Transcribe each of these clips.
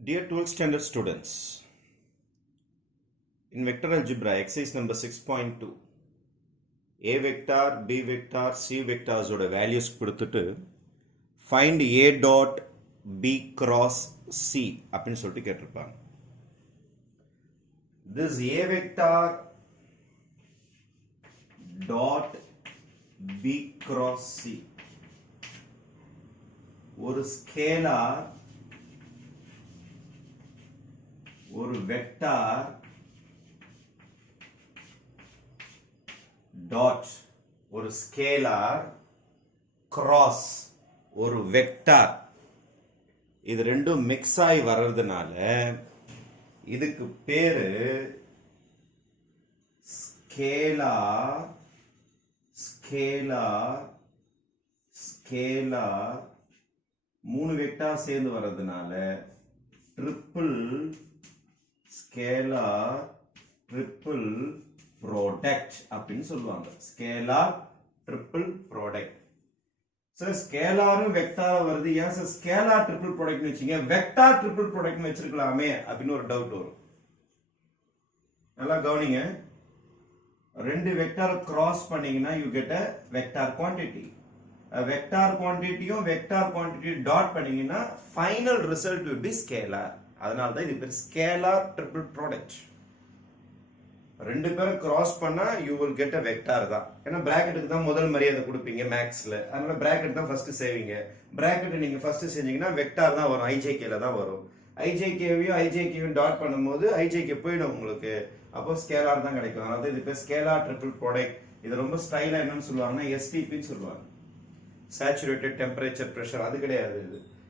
Dear 12th standard students, in vector algebra exercise number 6.2, a vector, b vector, c vectors oda values கொடுத்துட்டு find a dot b cross c அப்படின்னு சொல்லிட்டு கேட்டிருப்பாங்க. This a vector dot b cross c ஒரு scalar ஒரு vector dot ஒரு scalar cross ஒரு vector இது ரெண்டும் மிக்ஸ் ஆகி வர்றதுனால இதுக்கு பேரு ஸ்கேலார் ஸ்கேலார் ஸ்கேலார் மூணு வெக்டார் சேர்ந்து வர்றதுனால ட்ரிபிள் ஸ்கேலார் ட்ரிபிள் ப்ராடக்ட் அப்படின்னு சொல்லுவாங்க. Scalar triple product. சார் ஸ்கேலாரும் வெக்டாரும் வருது, ஏன் சார் ஸ்கேலார் ட்ரிபிள் ப்ராடக்ட்னு வச்சீங்க, வெக்டார் ட்ரிபிள் ப்ராடக்ட்னு வச்சிருக்கலாமே அப்படின்னு ஒரு டவுட் வரும். நல்லா கவனிங்க, ரெண்டு வெக்டார் கிராஸ் பண்ணீங்கன்னா you get a vector quantity. Vector குவாண்டிட்டியும் வெக்டார் குவாண்டிட்டி டாட் பண்ணீங்கன்னா final result will be scalar. அதனால தான் இது பேர் ஸ்கேலார் ட்ரிபிள் ப்ராடக்ட். ரெண்டு பேரும் கிராஸ் பண்ணா you will get a vector தான். ஏன்னா பிராக்கெட்டுக்கு தான் முதல் மரியாதை கொடுப்பீங்க மேக்ஸ்ல, அதனால பிராக்கெட் தான் ஃபர்ஸ்ட் செய்வீங்க. பிராக்கெட் நீங்க ஃபர்ஸ்ட் செஞ்சீங்கன்னா வெக்டார் தான் வரும், ஐஜேகேல தான் வரும். ஐஜேகேவையும் டாட் பண்ணும்போது ஐஜேகே போயிடும் உங்களுக்கு, அப்போ ஸ்கேலார் தான் கிடைக்கும். அதனால இது பேர் ஸ்கேலார் ட்ரிபிள் ப்ராடக்ட். இது ரொம்ப ஸ்டைலா என்னன்னு சொல்லுவாங்கன்னா எஸ்டிபின்னு சொல்லுவாங்க, சேச்சுரேட்டட் டெம்பரேச்சர் பிரஷர். அது கிடையாது,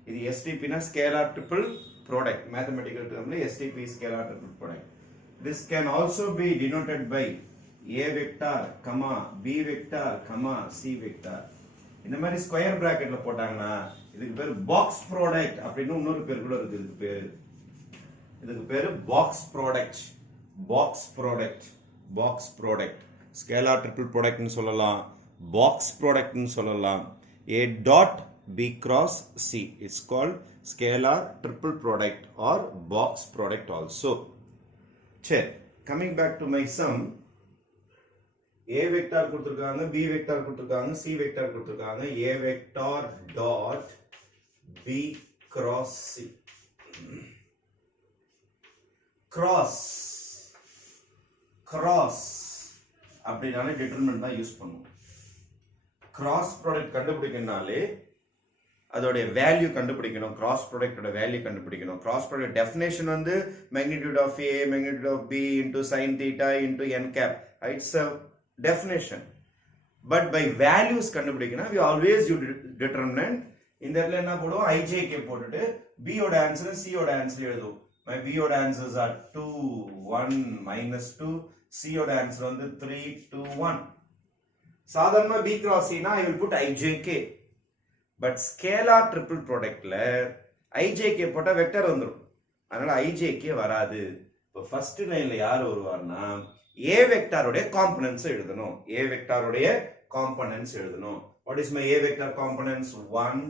இது எஸ்டிபினா scalar triple product. Mathematical term STP scalar triple product. This can also be denoted by a vector, comma b vector, comma c vector. இந்த மாதிரி ஸ்கொயர் பிராக்கெட்ல போட்டாங்கன்னா இதுக்கு பேர் பாக்ஸ் ப்ராடக்ட் அப்படின்னு இன்னொரு பேர் கூட இருக்கு. இதுக்கு பேரு box product. Box product, box product. Scalar triple ப்ராடக்ட்னு சொல்லலாம், பாக்ஸ் ப்ராடக்ட்னு சொல்லலாம். a dot b cross c is called scalar triple product or box product also. சரி, coming back to my sum, a vector கொடுத்திருக்காங்க, b vector கொடுத்திருக்காங்க, c vector கொடுத்திருக்காங்க. a vector dot b cross c. cross cross அப்படினாலே determinant தான் use பண்ணுவோம். Cross product கண்டுபிடிக்கணும்னாலே அதோட value கண்டுபிடிக்கணும், கிராஸ் ப்ராடக்டோட வேல்யூ கண்டுபிடிக்கணும். கிராஸ் ப்ராடக்ட் டெஃபினேஷன் வந்து magnitude of a magnitude of b into sin theta into n cap. It's a definition. But by values கண்டுபிடிக்கணும், we always use determinant. இந்த இடத்துல என்ன போடுவோம், ijk போட்டுட்டு b ஓட ஆன்சர் c ஓட ஆன்சர் எழுதுவோம். My b ஓட ஆன்சர்ஸ் are 2 1 -2, c ஓட ஆன்சர் வந்து 3 2 1. சாதாரண b cross c னா I will put ijk. But scalar triple ப்ராடக்ட்ல ijk போட்டா வெக்டர் வந்துரும், அதனால ijk வராது. இப்போ ஃபர்ஸ்ட் லைன்ல யார் வருவார்னா a வெக்டாரோட காம்போனன்ட்ஸ் எழுதணும். a வெக்டாரோட காம்போனன்ட்ஸ் எழுதணும். What is my a vector components? 1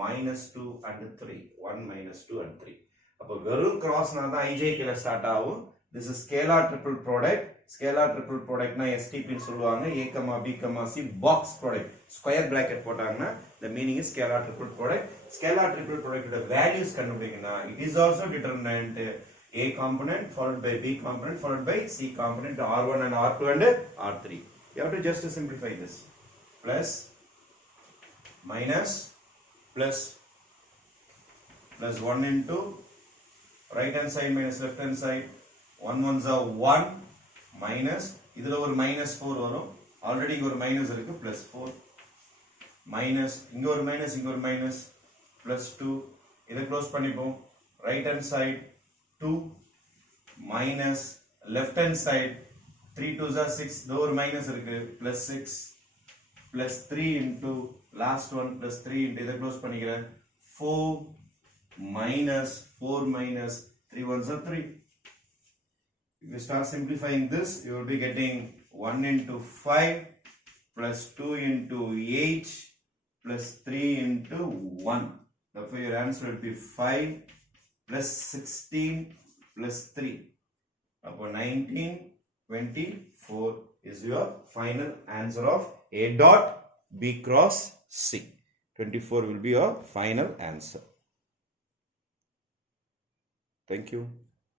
-2 and 3. 1 -2 and 3. அப்போ வெறும் கிராஸ்னா தான் ijk ல ஸ்டார்ட் ஆகும். This is scalar triple product. Scalar triple product na STP ன்னு சொல்லுவாங்க. a, b, c box product. Square bracket போட்டாங்கன்னா the meaning is scalar triple product. Scalar triple product ஓட values கண்டுபிடிக்கணும்னா it is also determinant a component followed by b component followed by c component, r1 and r2 and r3. You have to just simplify this. Plus minus plus plus 1 into right hand side minus left hand side. 1 ones are 1 minus, இதுல ஒரு -4 வரும், already இங்க ஒரு minus இருக்கு, +4 minus இங்க ஒரு minus இங்க ஒரு மைனஸ் +2. இதை க்ளோஸ் பண்ணிப்போம். Right hand side 2 minus left hand side 3 2s are 6, இதோ ஒரு மைனஸ் இருக்கு, +6 +3 into லாஸ்ட் ஒன் +3 into இதை க்ளோஸ் பண்ணிக்கிறேன். 4 minus 4 minus 3 ones are 3. If you start simplifying this, you will be getting 1 into 5 plus 2 into 8 plus 3 into 1. Therefore, your answer will be 5 plus 16 plus 3. Upon 19, 24 is your final answer of A dot B cross C. 24 will be your final answer. Thank you.